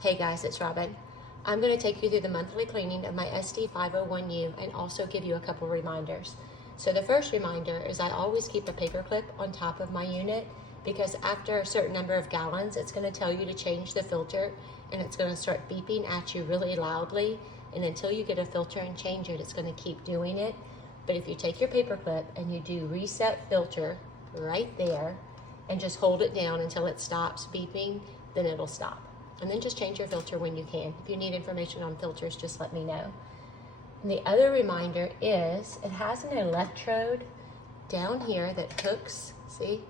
Hey guys, it's Robin. I'm going to take you through the monthly cleaning of my SD501U and also give you a couple reminders. So the first reminder is I always keep a paper clip on top of my unit because after a certain number of gallons, it's going to tell you to change the filter and it's going to start beeping at you really loudly. And until you get a filter and change it, it's going to keep doing it. But if you take your paper clip and you do reset filter right there and just hold it down until it stops beeping, then it'll stop. And then just change your filter when you can. If you need information on filters, just let me know. And the other reminder is it has an electrode down here that hooks, see,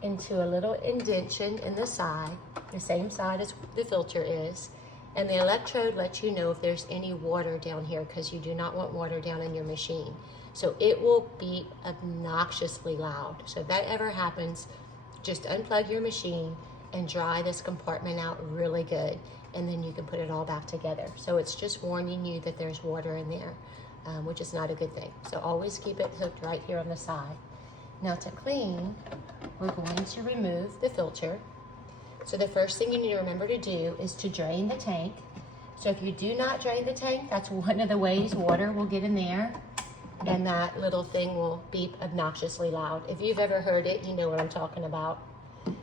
into a little indentation in the side, the same side as the filter is. And the electrode lets you know if there's any water down here because you do not want water down in your machine. So it will beep obnoxiously loud. So if that ever happens, just unplug your machine and dry this compartment out really good, and then you can put it all back together. So it's just warning you that there's water in there, which is not a good thing. So always keep it hooked right here on the side. Now to clean, we're going to remove the filter. So the first thing you need to remember to do is to drain the tank. So if you do not drain the tank, that's one of the ways water will get in there, and that little thing will beep obnoxiously loud. If you've ever heard it, you know what I'm talking about.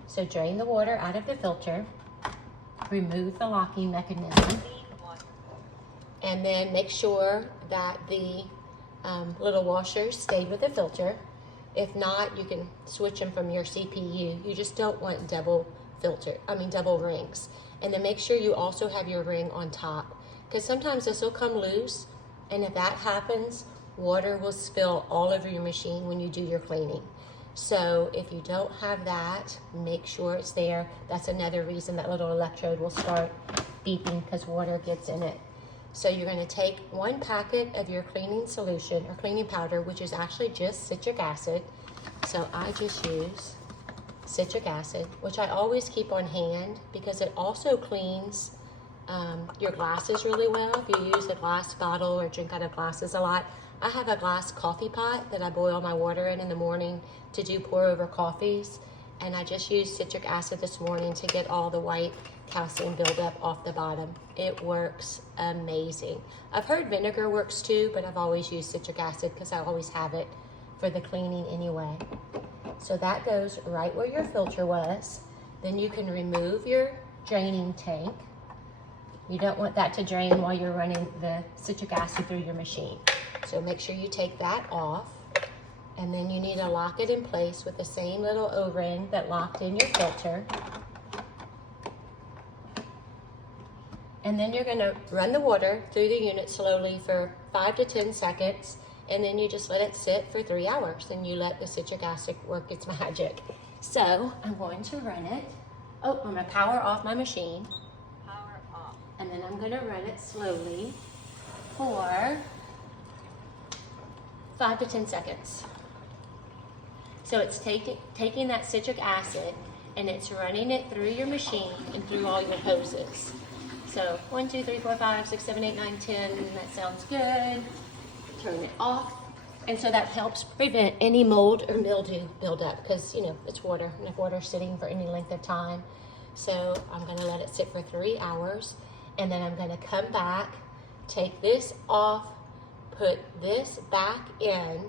So drain the water out of the filter, remove the locking mechanism, and then make sure that the little washers stay with the filter. If not, you can switch them from your CPU. You just don't want double rings. And then make sure you also have your ring on top, because sometimes this will come loose, and if that happens, water will spill all over your machine when you do your cleaning. So if you don't have that, make sure it's there. That's another reason that little electrode will start beeping, because water gets in it. So you're going to take 1 packet of your cleaning solution or cleaning powder, which is actually just citric acid. So I just use citric acid, which I always keep on hand because it also cleans your glasses really well. If you use a glass bottle or drink out of glasses a lot. I have a glass coffee pot that I boil my water in the morning to do pour over coffees, and I just used citric acid this morning to get all the white calcium buildup off the bottom. It works amazing. I've heard vinegar works too, but I've always used citric acid because I always have it for the cleaning anyway. So that goes right where your filter was. Then you can remove your draining tank. You don't want that to drain while you're running the citric acid through your machine. So make sure you take that off, and then you need to lock it in place with the same little O-ring that locked in your filter. And then you're gonna run the water through the unit slowly for 5 to 10 seconds, and then you just let it sit for 3 hours, and you let the citric acid work its magic. So I'm going to run it. Oh, I'm gonna power off my machine. Power off. And then I'm gonna run it slowly for 5 to 10 seconds. So it's taking that citric acid and it's running it through your machine and through all your hoses. So 1, 2, 3, 4, 5, 6, 7, 8, 9, 10, that sounds good. Turn it off. And so that helps prevent any mold or mildew buildup because, you know, it's water, and if water's sitting for any length of time. So I'm gonna let it sit for 3 hours, and then I'm gonna come back, take this off, put this back in,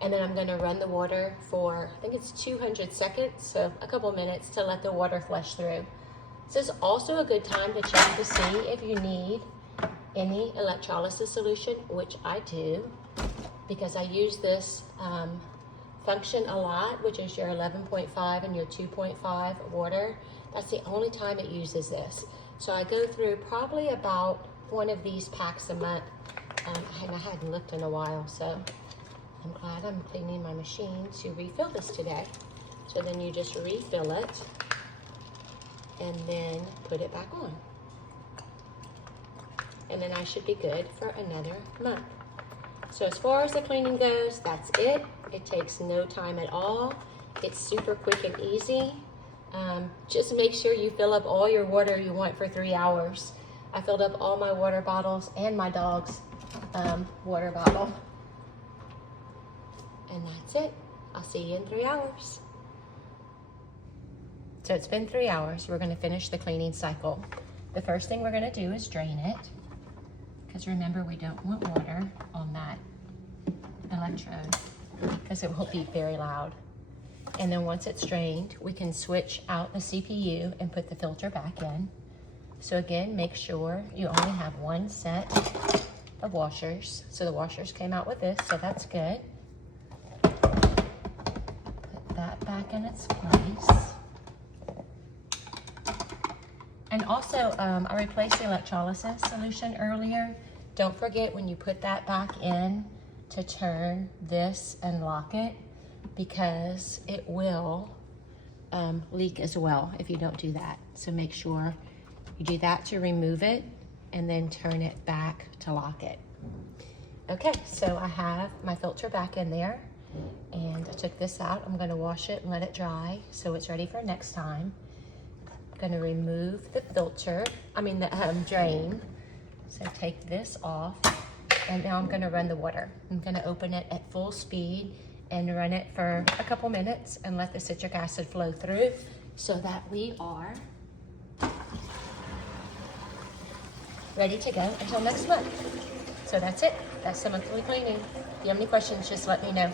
and then I'm gonna run the water for, I think it's 200 seconds, so a couple minutes to let the water flush through. This is also a good time to check to see if you need any electrolysis solution, which I do, because I use this function a lot, which is your 11.5 and your 2.5 water. That's the only time it uses this. So I go through probably about 1 of these packs a month. I hadn't looked in a while, so I'm glad I'm cleaning my machine to refill this today. So then you just refill it and then put it back on. And then I should be good for another month. So as far as the cleaning goes, that's it. It takes no time at all. It's super quick and easy. Just make sure you fill up all your water you want for 3 hours. I filled up all my water bottles and my dog's water bottle. And that's it. I'll see you in 3 hours. So it's been 3 hours. We're gonna finish the cleaning cycle. The first thing we're gonna do is drain it, because remember, we don't want water on that electrode because it will beep very loud. And then once it's drained, we can switch out the CPU and put the filter back in. So again, make sure you only have one set of washers. So the washers came out with this, so that's good. Put that back in its place. And also, I replaced the electrolysis solution earlier. Don't forget when you put that back in to turn this and lock it, because it will leak as well if you don't do that. So make sure you do that to remove it and then turn it back to lock it. Okay, so I have my filter back in there and I took this out. I'm gonna wash it and let it dry so it's ready for next time. I'm gonna remove the filter, the drain. So take this off, and now I'm gonna run the water. I'm gonna open it at full speed and run it for a couple minutes and let the citric acid flow through so that we are ready to go until next month. So that's it. That's the monthly cleaning. If you have any questions, just let me know.